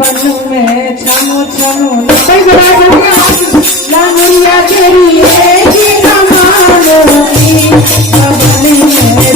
बन में छमो छमो लांगड़िया तेरी है कि न मानो की बन में